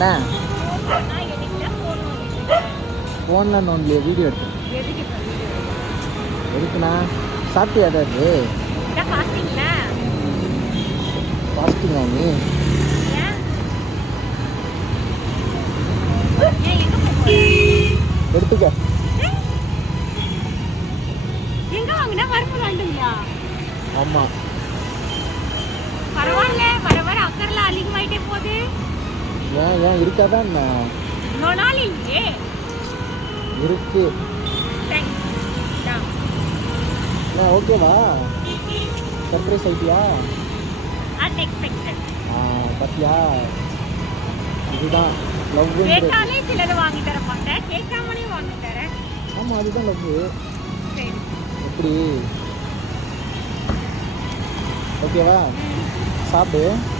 என்ன ஃபோனில் நோண்டலையே வீடியோ எடுத்து எதுக்குண்ணா சாப்பிட்டியா ஏதாவது ஃபாஸ்டிங்கா நீ எடுத்துக்க எங்க வாங்கினா மறுப்பு வாண்டுங்களா ஆமாம் பரவாயில்ல வர வர அக்கறலாம் அதிகமாயிட்டே போகுது ஏன் இருக்காதான் என்ன இவ்வளோ நாள் இல்லையே இருக்கு ஓகேவா சர்ப்ரைஸ் ஆயிட்டியா அன்எக்ஸ்பெக்டட் பத்தியா இதுதான் லவ் கேட்டாலே சிலது வாங்கி தர மாட்டேன் கேட்காமலே வாங்கி தரேன் ஆமாம் அதுதான் லவ் சரி எப்படி ஓகேவா சாப்பிடு